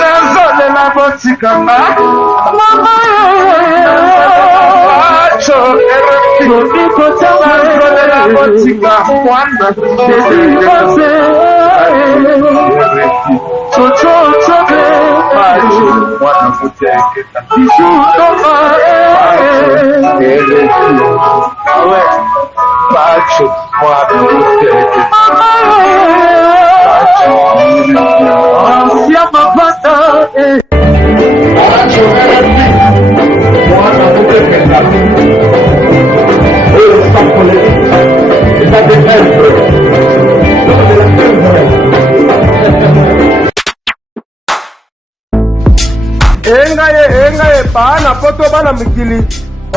nazolela botikanga mama acho nazolela botika mwana chochote acho mwana kuteketa ishutoma awe acho mwana kuteketa asia mapata acho mwana kuteketa engaye bana poto bana mikili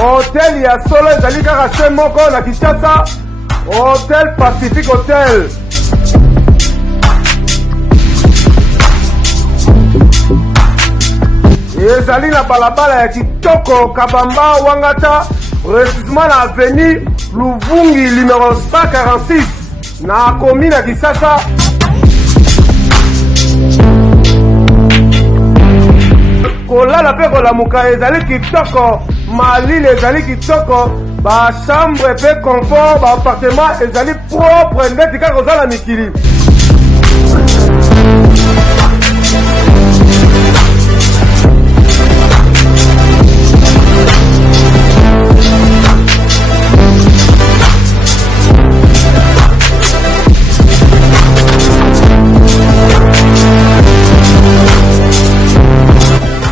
hotel ya solo ezali kaka se moko na Kinshasa Hotel Pacific Hotel. Ezali na balabala ya kitoko Kabamba Wangata, précisément na avenue Luvungi numéro 146 na commune ya Kinshasa. Kolala pe kolamuka ezali kitoko, malile ezali kitoko, ba chambre pe confort, ba appartement ezali propre ndeti kaka kozala mikili.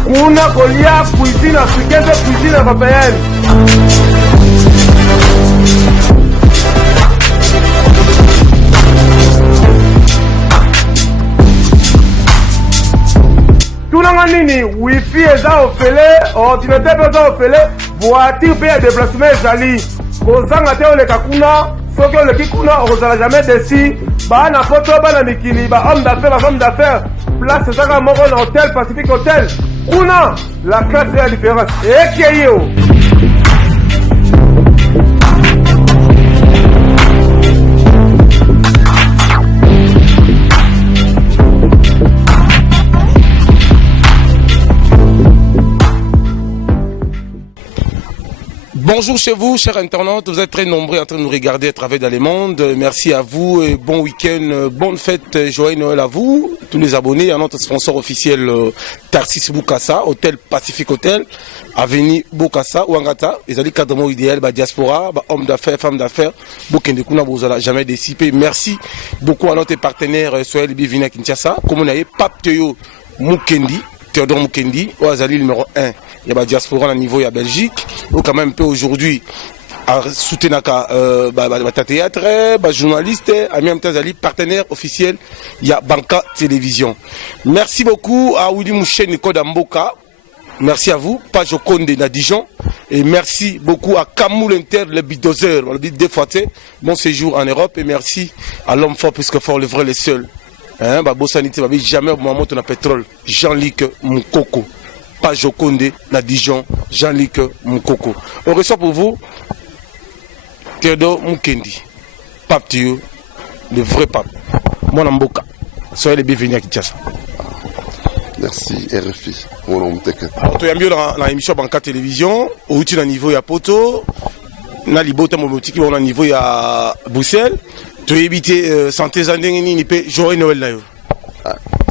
Kuna kolia cuisine africaine et cuisine européenne. Tunanga nini wifi eza ofele, ordinateur eza ofele, voiture pe ya déplacement ezali. Kozanga te oleka kuna, soki oleki kuna ozala jamais déçu. Bana poto bana mikili, ba homme d'affaires, ba femme d'affaires. Place ezaka moko na Hotel Pacific Hotel. Una, la classe est la différence. Et bonjour chez vous, chers internautes, vous êtes très nombreux en train de nous regarder à travers dans le monde. Merci à vous et bon week-end, bonne fête, joyeux Noël à vous, tous les abonnés à notre sponsor officiel Tarsis Bukasa, Hôtel Pacific Hotel, Avenue Bukasa, Wangata, ils ont dit cadre idéal, diaspora, hommes d'affaires, femmes d'affaires, Bukende Kuna Bozala, jamais dissipé. Merci beaucoup à notre partenaire Soel Bivina Kinshasa, comme on a eu Pape Théo Mukendi. Théodore Mukendi, au Azali numéro 1. Il y a la diaspora au niveau de la Belgique. Ou quand même aujourd'hui, à soutenir le théâtre, journaliste, en même temps, partenaire officiel, il y a Banca Télévision. Merci beaucoup à Willy Mouché Nico Damboka. Merci à vous, Page Okonde na Dijon. Et merci beaucoup à Kamoul Inter, le bulldozer, le bid défoité. Bon séjour en Europe. Et merci à l'homme fort, puisque fort le vrai, les seuls. Hein, sanité, jamais au moment où on a pétrole. Jean-Luc Moukoko. Pas Jokonde, na Dijon. Jean-Luc Moukoko. On reçoit pour vous Théodore Mukendi. Pape Théo, le vrai pape. Mon Amboka. Soyez les bienvenus à Kinshasa. Merci RFI. Mon nom est alors, tu as mieux dans l'émission Banca Télévision. Où tu as un niveau à Poto. Na Libota Momotiki, on a un niveau à Bruxelles. Tu as évité santé Zandengini, ni pe joyeux Noël na yo.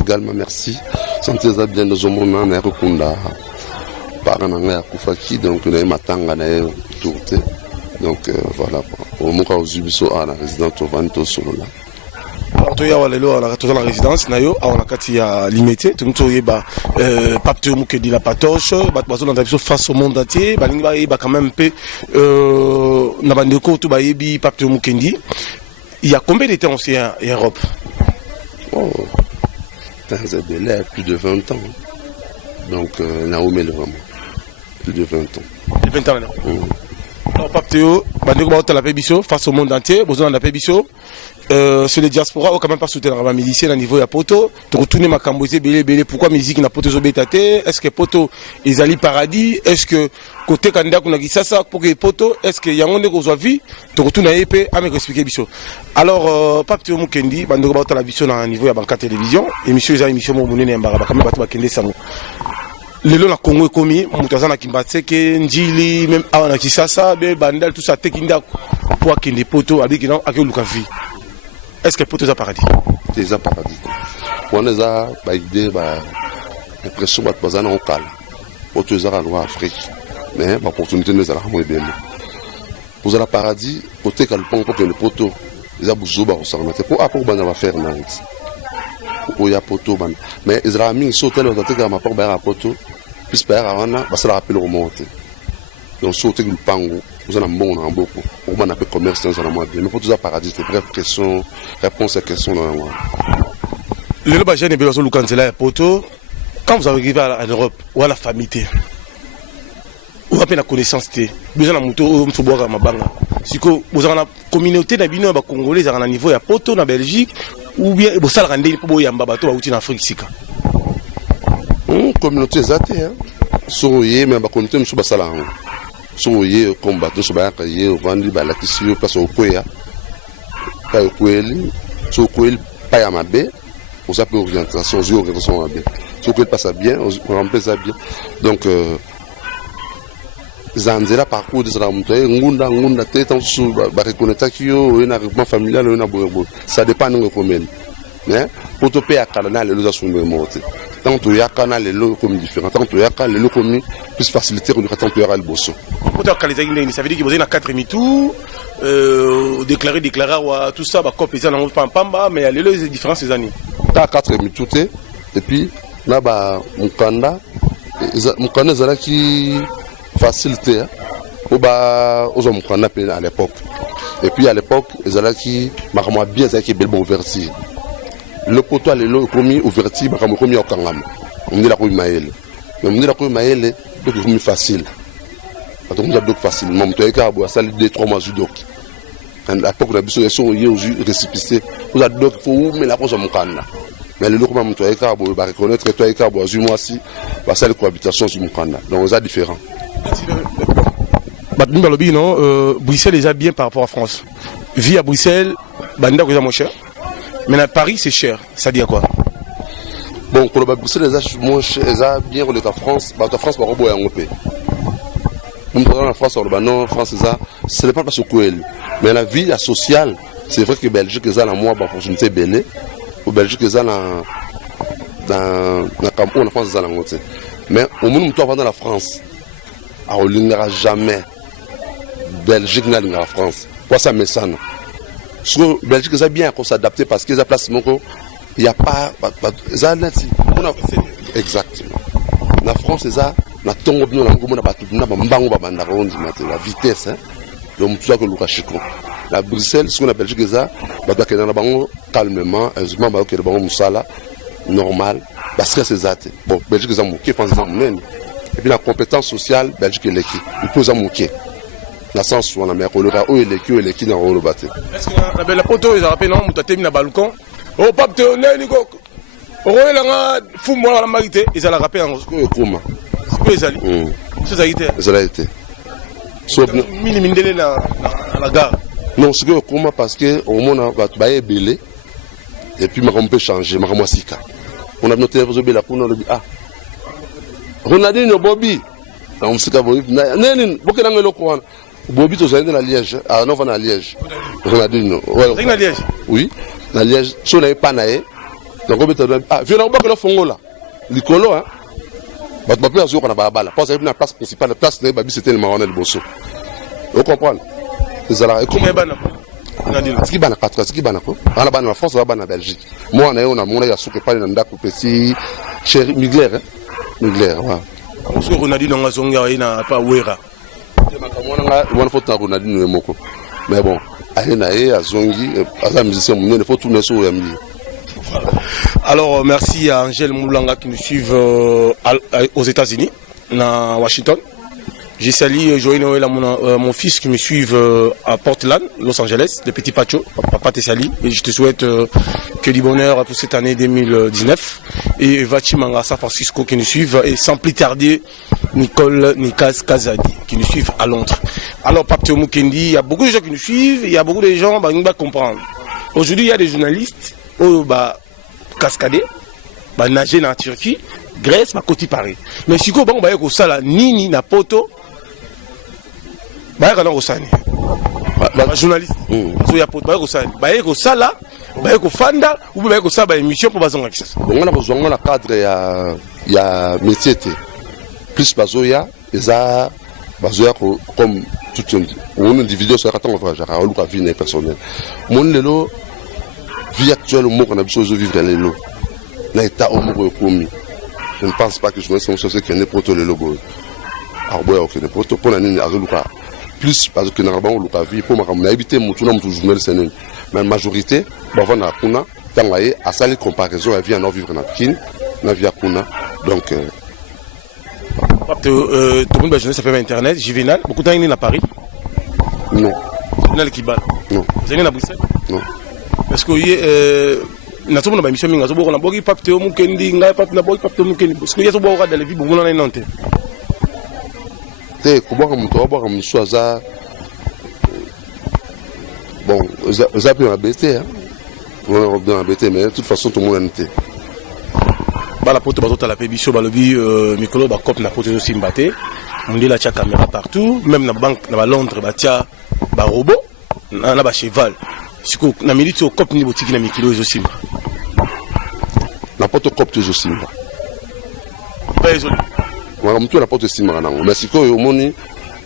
Également merci. Santé Zandengini, nous sommes en Erokunda. Parananga ya Kufaki, donc on a matanga na yo tourté. Donc voilà. Au moment où Zubiso a la résidence au Vanto solo là. Alors tu as la résidence na yo, on a kati ya limité. Tu nous ba Pape Théo Mukendi la patoche, ba bazo na biso face au monde entier, ba lingi ba quand même pe na bandeko tu ba yebi Pape Théo Mukendi. Il y a combien d'été en Europe? Oh, plus de 20 ans. Donc, Naomi le vraiment. Plus de 20 ans. Plus de 20 ans maintenant. Alors, Pape Théo, face au monde entier, besoin de la Pébisso. sur les diaspora, on quand même pas soutenir la milicienne à niveau de poto. Tu retournes ma cambosé belé. Pourquoi musique n'a poto zobétate? Est-ce que poto ils allaient paradis? Est-ce que côté candidat qu'on a dit ça pour que poto? Est-ce que y a un monde qu'on soit vu? Tu retournes à épée à me expliquer biso. Alors pas petit Mukendi, bando ba la vision à niveau ya banca télévision. Émission les émissions mo monene mbara quand même ba kende sango. Lelo na Congo ekomi mutaza na Kimbatseke njili même na Kisasa be bandal tout ça tekinda pour kende poto avec non avec luka vie. Est-ce que poto za paradis? Déjà paradis. On les a ba idée ba impression ba bazana okala. Poto za la loi Afrique. Mais ba opportunité nous ala mo bien. Pour la paradis, côté kalpon pour que le poto ils a besoin ba ressortir pour bana va faire nantes. Pour ya poto ban. Mais ils a mis sauter le côté ma pour ba poto. Puis par ana ba ça la rappel remonter. Donc sauter le pango. Vous en avez bon en beaucoup. Pour moi, on a fait commerce dans un mois. Mais pour tout ça, paradis, c'est bref, question, réponse à question dans un mois. Le Lobagé n'est pas le candidat à Poto. Quand vous arrivez en Europe, ou à la famille, ou à peine la connaissance, vous avez un moto, vous avez un mabanga. Si vous avez une communauté de Congolais à un niveau à Poto, en Belgique, ou bien vous avez un rendez-vous pour Yamba Bato, en Afrique. Communauté zate, hein. Soyez, mais la communauté, nous sommes là. Soyez combattre sur la carrière, vendre la question parce au Koya, pas au Koeli, sur Koeli, pas à ma baie, on s'appelle orientation, sur orientation à baie. Sur Koeli passe bien, on remplace ça bien. Donc, Zanzela parcours de la montagne, ngunda tête en dessous, reconnaître qu'il y a un arrêtement familial, un aboyabo. Ça dépend de nos communes. Mais pour te payer à Canada, les lots sont montés. Tant que y a canal les lots comme différents, tant que y a canal les lots comme plus faciliter le tant que y a le bosso. Pour te calaiser, ça veut dire que vous avez 4 mi-tours, déclarer tout ça, bah copie ça dans le pamba, mais il y a les différences ces années. T'as 4 mi-tours et puis là bah mon candidat c'est qui facilité au bas aux hommes qu'on appelle à l'époque. Et puis à l'époque ils allaient qui marquement bien ça qui est bel bon vertige. Le poteau le lot commis ouverti ba comme commis au kangam on dit la ko maël mais on dit la ko maël donc c'est facile donc on a donc facilement on peut ka bo ça 2-3 mois du doc à l'époque la biso sont yé aux récipicé vous a donc faut mais la cause mon canna mais le lot comme on peut ka bo ba reconnaître toi ka bo 8 mois si ba ça cohabitation sur mon canna donc c'est différent. Batni balobi non Bruxelles déjà bien par rapport à France. Vie à Bruxelles banda ko moins cher. Mais à Paris, c'est cher. Ça dit à quoi? Bon, pour le Bruxelles, les a bien relais en France. La France va reboire en Europe. La France, non, France, ce n'est pas parce que mais la vie sociale, c'est vrai que Belgique, ils ont la moins d'opportunités belle. Au Belgique, ils ont dans Cameroun, la France, ils ont la moitié. Mais au moment où tu vas dans la France, on n'ira jamais. Belgique n'a pas la France. Quoi ça me semble? Sur Belgique, ils ont bien s'adapter parce qu'ils ont place il n'y a pas exactement. La France, ils ont la vitesse. Donc, tout ça que Lukashiko. La Bruxelles, ce qu'on appelle Belgique, ils ont calmement, normal, parce que c'est ça. Bon, Belgique, ils ont moqué, France, ils ont mené. Et puis la compétence sociale, Belgique, ils ont moqué. La sens où on a mis le rat, où il est qui dans le bâtiment. Est-ce que la poteau, ils ont rappelé non, tu as mis le balcon. Oh, pape, tu es Nico. Oh, il a fou, moi, la marité. Ils ont rappelé en comment? Ils ont été. Ils ont été. Mini dans la gare. Non, c'est que comment parce que au moment où on a belé, et puis on peut changer, on a noté la pour nous ah. Ronaldinho Bobby. On s'est cavoué. Nénin, beaucoup d'anglais le courant. Bobby, tu as à Liège. Ah non, on va à Liège. Ronaldinho. Ouais. À Liège. Oui, à Liège. Si on n'avait pas naé, donc on peut te ah, viens là-bas que le fongo là. Licolo, hein. Bah, tu peux pas jouer qu'on a pas balle. Parce que la place principale, la place n'est pas c'était le Maroc le Bosso. Vous comprenez? C'est là. Combien ban? Ce qui ban à 4, ce qui ban à quoi? On a ban en France, on a ban en Belgique. Moi, on a mon aïe pas dans le petit chéri Mugler, hein. Mugler, ouais. Parce que Ronaldinho n'a pas ouéra. Mais bon, alors merci à Angèle Moulanga qui nous suit aux États-Unis, à Washington. J'ai sali Joël Noël à mon fils qui me suivent à Portland, Los Angeles, le petit Pacho. Papa te sali. Et je te souhaite que du bonheur pour cette année 2019. Et Vachi Manga San Francisco qui nous suivent. Et sans plus tarder, Nicole Nikas Kazadi qui nous suivent à Londres. Alors, Pape Mukendi, il y a beaucoup de gens qui nous suivent. Il y a beaucoup de gens qui vont comprendre. Aujourd'hui, il y a des journalistes cascadés, nager en Turquie, Grèce, côté Paris. Mais si vous avez un nini na poto, journaliste, fanda ou émission pour bazonga kisa. On a besoin de cadre il y a métier plus bazoya eza bazoya comme tout un individu sur attend vrai genre ou la vie personnelle. Mon lelo vie actuelle au monde on a besoin de vivre lelo. Na état au monde commis. Je ne pense pas que je me sens censé que n'importe le logo. Arboya ok n'importe pour la nini azoluka. Plus parce que normalement on l'a vu pour ma habité mon tout nom toujours mais la majorité bavana na kuna tangaye à sali comparaison à vie en vivre na kin na via kuna donc tout le monde jeunesse ça fait internet Juvenal beaucoup de temps à Paris non Juvenal qui bat non vous allez à Bruxelles non parce que na tout le monde ba mission minga zo boko na boki Pape Théo Mukendi ngai Pape na boki Pape Théo Mukendi parce que ya zo boko dans la vie beaucoup na nanté te kuboka mtu aboka mswaza bon ça peut m'embêter hein on va m'embêter mais de toute façon tout le monde était ba la poto bazota la pébicho ba lobi mikolo ba cop na poto aussi mbaté mundi la tia caméra partout même na banque na Londres ba tia ba robot na ba cheval siko na militi au cop ni botiki na mikilo aussi na poto cop toujours simba pas isolé mtu na poto simba nango mais siko yo moni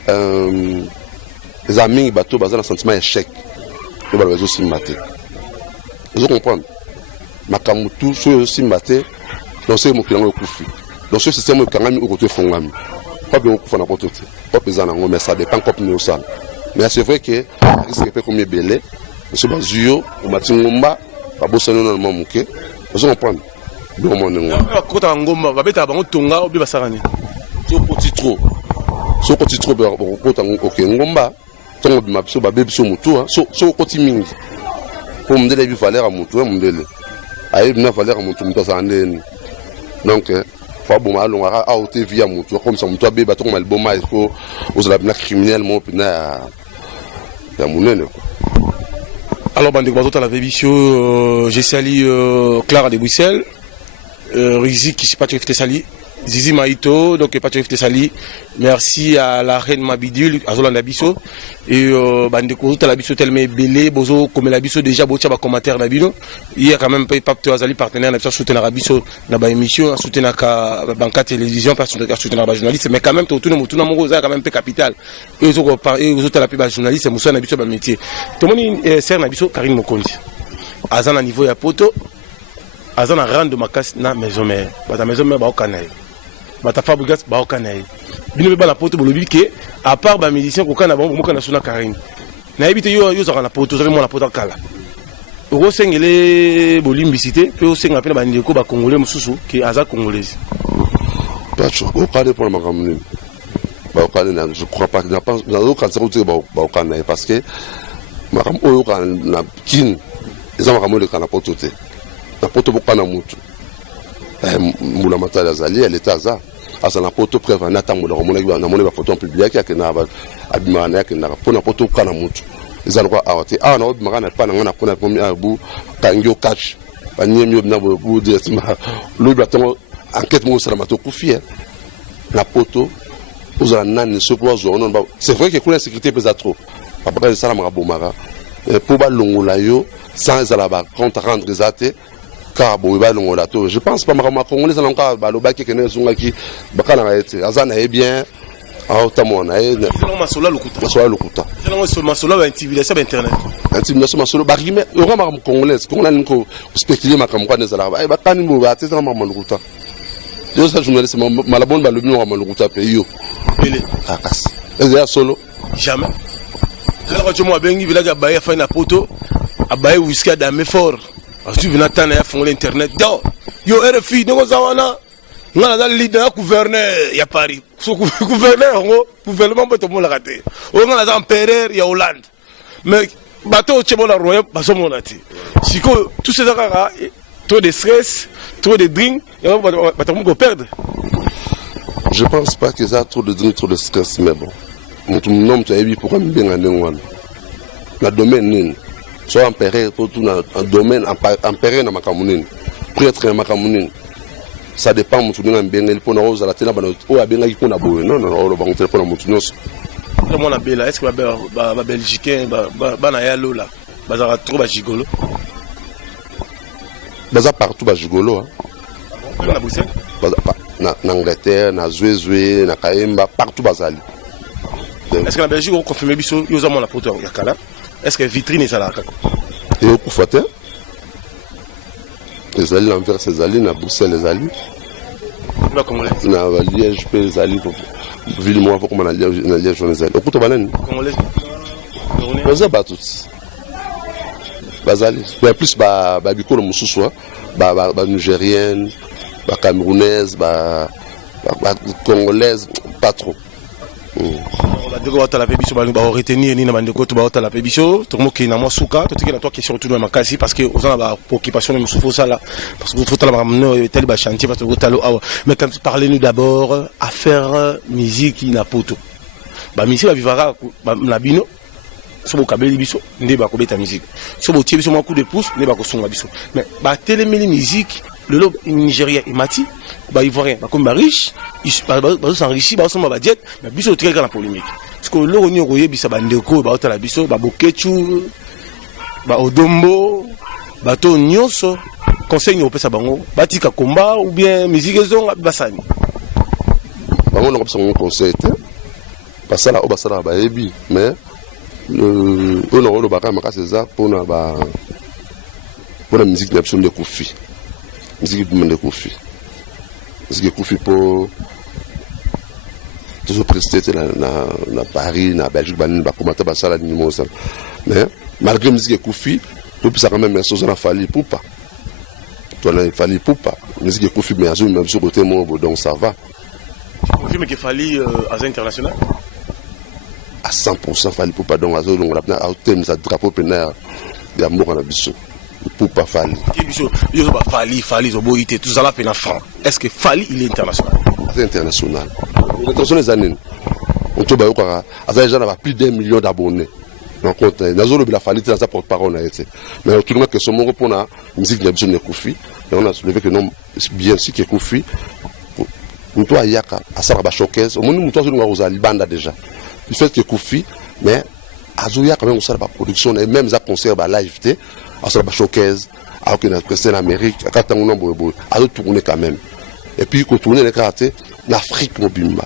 les amis bateau bazana sentiment échec et ba bezo simba te vous comprenez makamutu so simba te donc c'est mon client okufi donc ce système kangami okoto fongami pas bien okufa na poto te pas pesana ngo mais ça dépend cop ni osal mais c'est vrai que risque peut comme belé monsieur bazuyo o matingomba ba bosano na mamuke vous comprenez donc mon ngo kota ngomba ba beta bango tonga obi basarani so petit trop ba kota OK ngomba tongo bima biso ba bebiso mutu so koti mingi pour me donner du valeur à mutu me donner ayi bina valeur à mutu mutu ça ndeni donc faut bon allons à ôter via mutu comme ça mutu beba to mal boma il faut aux la bina criminel mon pina ya munene. Alors bande de la Vébicio, j'ai sali Clara de Bruxelles, Rizik qui s'est pas fait sali, Zizi Maïto, donc pas fait sali. Merci à la reine Mabidul, à Zolan Abisso, et bande de la Bisso tellement belé, bozo comme la Bisso déjà botia ba commentaire na bino. Hier quand même pas Pape Azali partenaire na soutenir la Bisso na ba émission, soutenir ka banca télévision, pas soutenir ba journaliste, mais quand même tout le monde quand même peu capital. Et aux autres la ba journaliste, Moussa na Bisso ba métier. Tout le monde sert na Bisso Karine Mokonzi. Azan à niveau ya poto, Azan a rendre ma casse na maison mère. Ba ta maison mère ba okanaye. Ba ta fabrique ba okanaye. Bino ba la poto bolobi ke à part ba musicien ko kana bon mo kana suna Karine. Na ebite yo za na poto, za mo na poto kala. Oko sengele bolimbicité pe o senga pe ba ndeko ba congolais mususu ki aza congolaise. Pacho, au cas de pour ma campagne. Je crois pas que n'a pas dans aucun cas ça ba okana parce que ma cam o kan na kin ils ont ramené le kana poto te. Na poto bokana mutu. Mula matala zali elle était aza. Asa na poto preuve na tango le romona na mona ba photo publique ya na ba abimana ya na pona poto kana mutu ezalwa awate na obimana pa na ngana pona pomi abu kangyo catch banyemi obina bu directement lo batongo enquête mo sala mato kufia na poto ozala nani so po zo non ba c'est vrai que kuna sécurité pesa trop après ça la mabomara pour ba longola yo sans ezala ba compte rendre ezate car bon ba longola to je pense pas ma congolais ça encore ba lo ba ki kene zunga ki bakana ga ete azana e bien autamona non masola lokuta lokuta non masola ba intimidation internet intimidation masola ba rime yo ma congolais qu'on a nko spéculer ma kamko na zala ba tani mo ba tesa ma lokuta yo sa journaliste malabon ba lobi no ma lokuta pe yo pele akas ezaya solo jamais alors tu moi bengi village ba ya fa na poto abaye whisky da me fort tu viens tana ya fond l'internet yo RFI ngo zawana ngana za leader gouverneur ya Paris gouvernement peut tout le rater. On a un empereur, il y a Hollande. Mais bateau au Tchèque, la royaume, bah ça mon raté. Si tous ces affaires, trop de stress, trop de drink, et on va perdre. Je pense pas que ça a trop de drink, trop de stress, mais bon. Mon nom, tu as vu pourquoi je bien en le domaine, soit empereur, pour tout un domaine, empereur dans ma commune, prêtre dans ma commune. Ça dépend de mon bien, il faut nous la télé, ou à bien il faut nous non, on va monter pour mon tournoi. Comment on a là? Est-ce que les Belgicains, là, bazar trop à gigolo? Bazar partout à gigolo. À Bruxelles? En Angleterre, en Zoué, en Kaemba, partout bazali. Est-ce que la Belgique a confirmé que nous avons la poteau Yakala? Est-ce que vitrine est là? Et au Koufate, les alliés envers ces alliés, à Bruxelles, les alliés. Na Liège, les alliés, ville moi, faut qu'on a Liège, les alliés. Au Kouta Banen. Nous avons tous. Bazali. Plus, Biko, le Moussousoua, Nigérienne, Camerounaise, Congolaise, pas trop. Retenir ni na bandeko to ba la pébicho to moki na mosuka to tikela to question tout na makasi parce que aux en ba occupation de souffo ça là parce que faut la ramener tel ba chantier parce que talo mais quand parlez-nous d'abord affaire musique na poto ba musique ba vivara na bino so bo kabeli biso nde ba ko beta musique so bo tie biso mo coup de pouce nde ba ko songa biso mais ba télémeli musique le lobe Nigeria et Mati ba ivoirien ba comme riche ils s'enrichissent ba somba ba jet mais biso très grand polémique parce que le roni royer bisa bandeko ba otala biso ba bokechu ba odombo ba to nyonso conseil ni opesa bango batika combat ou bien musique ezonga basani bango na kopesa conseil te basala o basala ba ebi mais on a le baka makase za pona ba pona musique na biso de Koufi musique de Koufi musique Koufi pour toujours prester na Paris na Belgique ba commenter ba sala ni ça mais malgré musique Koufi tout ça quand même merci aux Fally Ipupa toi il Fally Ipupa musique Koufi mais azou même sur côté moi donc ça va Koufi mais qu'il Fally à international à 100% Fally Ipupa donc azou donc la thème ça drapeau pénal ya moko na biso Ipupa Fally biso yo ba Fally zo boité tout ça là pénal franc est-ce que Fally il est international c'est international attention les années on te ba yo kwa azali déjà na plus d'1 million d'abonnés donc nazolo bila Fally ça porte parole na été mais tout le monde que son mot pour la musique de biso ne Koufi et on a soulevé que non bien sûr que Koufi muto ayaka asara ba showcase au monde muto zo nga uzali banda déjà du fait que Koufi mais azoya quand même ça ba production et même ça concert ba live té asara ba showcase alors que na presser en Amérique quand on a bobo azo tourner quand même et puis qu'on tourner les caractères l'Afrique mobimba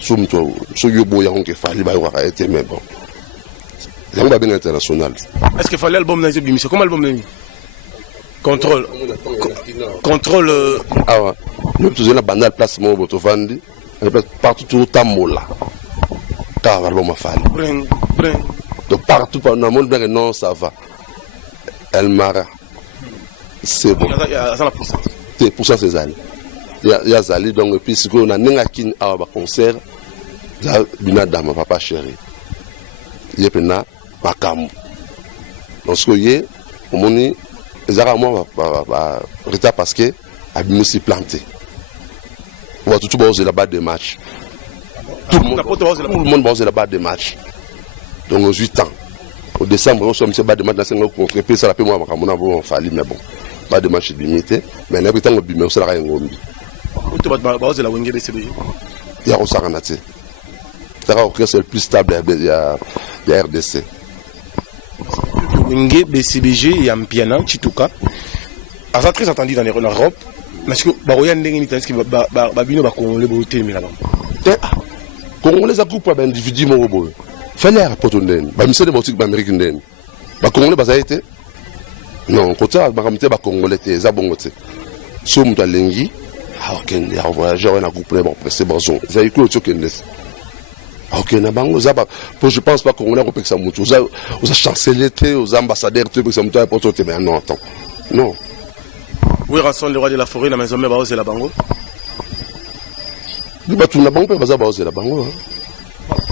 so yo boya on que Fally ba yo ka été mais bon c'est un bien international. Est-ce que Fally album na bimisé comment album na contrôle ah ouais nous tous la bande place mo boto vandi partout tout tamola car l'homme Fally donc partout dans le monde non ça va El Mara c'est bon c'est pour ça ces années il y a Zali donc puis si on a nengakin à ba concert là bina dama papa chéri yepena makamu donc ce que yé au moni ezara moi ba retard parce que abimi s'y planté on va tout bas là-bas des matchs tout le monde bas là-bas des matchs donc 8 ans au décembre on sommes bas des matchs dans 5 contre puis ça la paix moi makamuna bon Fally mais bon pas de match limité mais n'importe temps bimé ça la ngombi tu vas bas la wenge BCBG il y a Osaranate ça va c'est le plus stable il y a RDC wenge BCBG et Ampiana Chituka a très entendu dans l'Europe mais que baroya ndenge ni tanski ba bino ba congolais bo témi là-bas congolais a groupe ba individu mo bo fallait rapporter ndeni ba mission de boutique ba américaine ndeni ba congolais ba zaité non côté ba kamite ba congolais te za bongo te so mutu alengi ok ya voyager na groupe bon c'est bon ça y est que tu ok na bango za ba je pense pas congolais ko peksa mutu aux chancelier te aux ambassadeurs te peksa mutu pour te mais non attends non oui rançon le roi de la forêt la maison mais ba c'est la bango batu na bango pe baza baozela bango.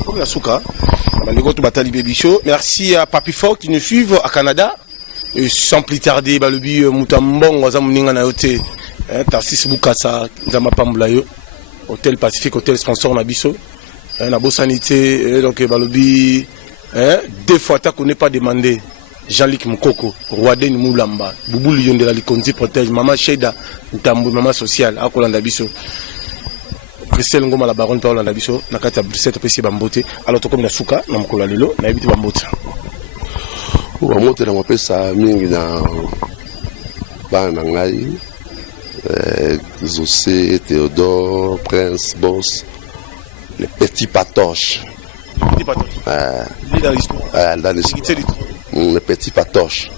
Comme la souka, merci à Papi Fort qui nous suivent à Canada. Et sans plus tarder, le but Moutambong, Wazamuninga Naote, Tarsis Boukassa, Zamapamblayo, Hôtel Pacifique, Hôtel Sponsor Nabiso, Nabo Sanité, donc le but, deux fois, tu n'as pas demandé. Jean-Luc Mukoko, Roi-Den Moulamba, Boubou Lyon de la Likonzi protège, Maman Sheda, Ntambu, Maman Sociale, Akolanda Biso. Christelle Ngoma la baronne Paola Nabiso, Nakata Brissette Pessi Bambote, alors tout comme la Souka, Namkola Lilo, Naibiti Bambote. Bambote, on appelle ça Mingi na Banangai, Zosé, Théodore, Prince, Boss, les petits patoches. Les petits patoches. Dans l'histoire. Dans l'histoire. Les petits patoches.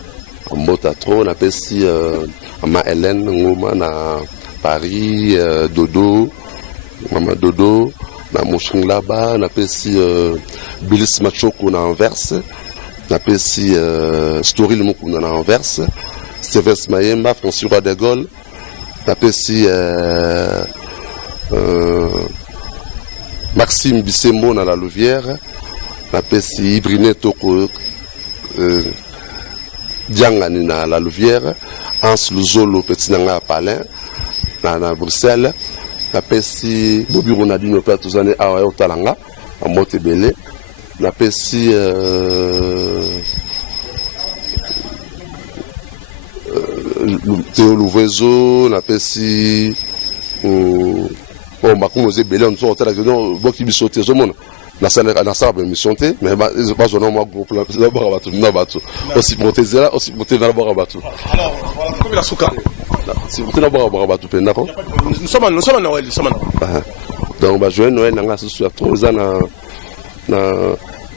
Bambote à trop, on appelle si Maman Hélène, Ngoma na Paris, Dodo. Maman Dodo, na Mouching là-bas, na pesi Bilis Machoko na Anvers, na pesi Story Lemoku na Anvers, Sylvestre Mayemba, François de Gaulle, na pesi Maxime Bissembo na la Louvière, na pesi Ibrine Toko Diangani na la Louvière, Hans Luzolo Petit Nanga Palin, na Bruxelles. La pesi Bobi Ronaldinho peut tous années à Otalanga à Montebele. La pesi Théo Louvezo, la pesi on va commencer belé on sort la question beaucoup qui sauter ce monde. La salle me chanter mais pas on a moi groupe là d'abord na bateau aussi protéger là aussi protéger d'abord à bateau. Alors voilà comme la souka. Nous sommes à Noël. Donc, je vais Noël,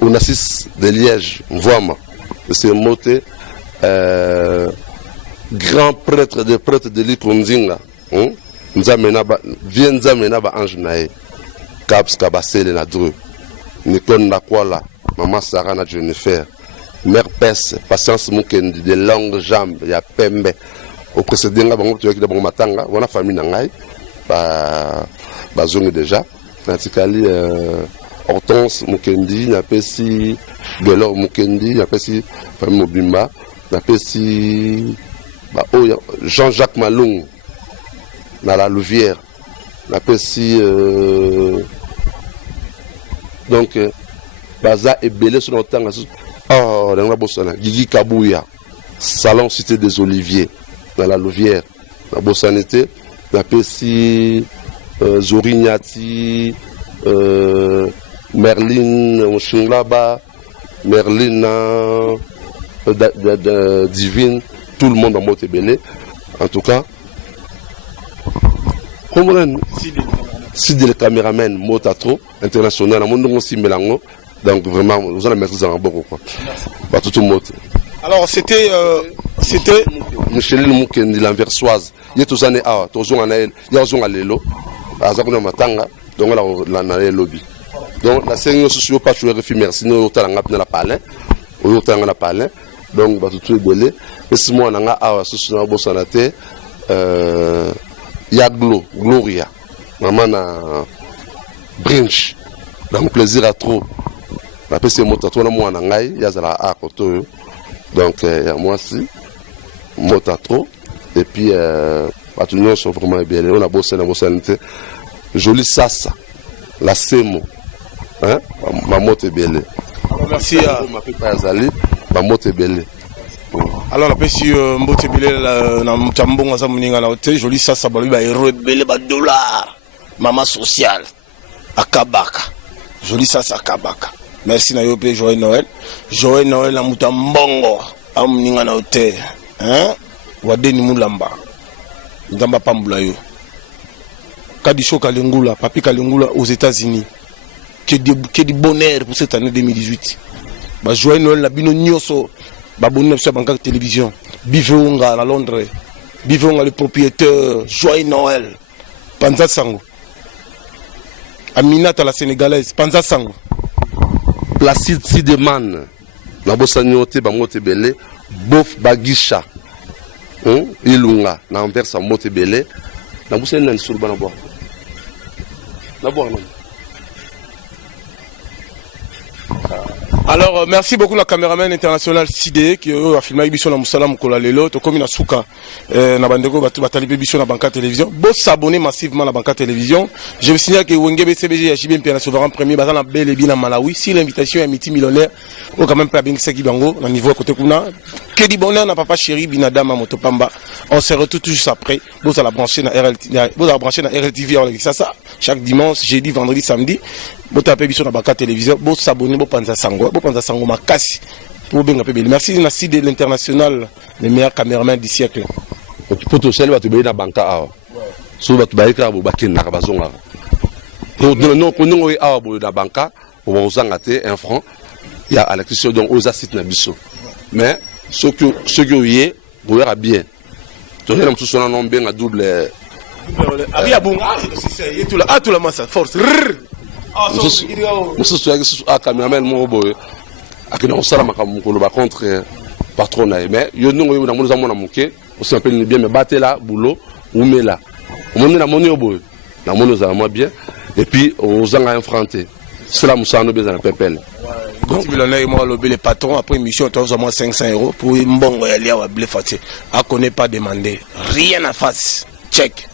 on assiste de Liège, vraiment. C'est un mot, grand prêtre des prêtres de l'Ikonzinga. Nous amenons Ange Nae, Caps Kabasele Nadru, Nicole Nakwala, Maman Sarah na Jennifer, Mère Pesse, Patience Mukendi, de longues jambes, il y a Pembe. Au précédent, on a famille Nangai, zone déjà. Natikali Hortense Mukendi, Napesi Gelor Mukendi, Napesi famille Mobimba, Napesi Jean-Jacques Malung, dans la Louvière, Napesi donc Baza et Belé sur le temps. Oh, dans la Bossana, Gigi Kabouya, Salon Cité des Oliviers. Dans la Louvière, la Bossanité, la Pessi, Zorignati, Merlin, Shinglaba, Merlin, Divine, tout le monde en Montebele. En tout cas, comme si des caméramans Motatro, international, le monde aussi mélango, donc vraiment, vous en avez merci en beaucoup. Pas tout le monde. Alors c'était Micheline Mukendi l'Anversoise. Il y a tous années à Tozon Anaël, il y a Ozon Alelo, à Zakuna Matanga, donc la Naël Lobby. Donc la Seigneur Socio pas jouer merci nous au talent la palais, au talent la palais, donc bah tout est belé. Et si moi on a à Socio Bossanate, Yaglo, Gloria, maman na Brinch, donc plaisir à trop. La PC Motato na moi na ngai, yazala à côté. Donc moi aussi. Motatro et puis tout le monde sont vraiment bien. On a bossé dans la jolie sassa la semo hein ma mote belle. Merci à ma papa Azali ma mote belle. Alors la pesi mote belle na mtambonga za muninga na hotel jolie sassa ba héros belle ba dollar maman sociale akabaka jolie sassa akabaka. Merci na yope Joël Noël na mutambongo amuninga na hotel. Hein? Wadeni Moulamba. Ndamba Pambula yo. Kadisho Kalengula, Papi Kalengula aux États-Unis. Que du bonheur pour cette année 2018. Bah Joël Noël na bino nyoso. Bah bonheur sur Banque Télévision. Biveonga à Londres. Biveonga le propriétaire Joël Noël. Panza Sango. Aminata la Sénégalaise. Panza Sango. Placide Sideman. La Bossagnote Bamote Belé. Bof Bagisha. Ilunga. Na Anvers à Montebele. Na Boussé n'a sur Banabo. Alors, merci beaucoup la caméraman international Sidé qui a filmé l'émission na Moussala Moukola Lelo, to comme na Souka, na bandeko batali émission na Banca Télévision. Bon s'abonner massivement à la Banca Télévision. Je vous signale que Wenge BCBG a JBM Piana Souverain premier, bazan na bel et bien na Malawi. Si l'invitation est multimillionnaire, on quand même pas bien que Bango, na niveau à côté Kuna. Que dit bonheur na papa chéri, binadama Motopamba. On se retrouve tout juste après. Vous allez brancher na RLTV, ça, chaque dimanche, jeudi, vendredi, samedi. Vous tapez l'émission na Banca Télévision. Vous s'abonnez, vous pensez à Sango. Merci Nassi de l'international, le meilleur caméraman du siècle. Pour tout seul, tu vas na banca. So tu vas écrire au na bazonga. Non, nous on na banca, on va uzangate 1 franc. Il y a l'électricité donc aux assises na biso. Mais ce que y est, vous verrez bien. Tu as tout son nom bien à double. Aria bunga, c'est tout la masse force. Ah, caméraman mon boy. Akina osala makambo ko ba contre patron na mais yo ndongo na mona mona muke aussi un peu bien mais batela boulot ou mela on na moni oboy na moni za moi bien et puis ozanga enfronté cela musano bien na pepel donc millionnaire moi le patron après émission tu as moins 500 € pour mbongo ya lia wa blé faté a connaît pas demander rien à face check.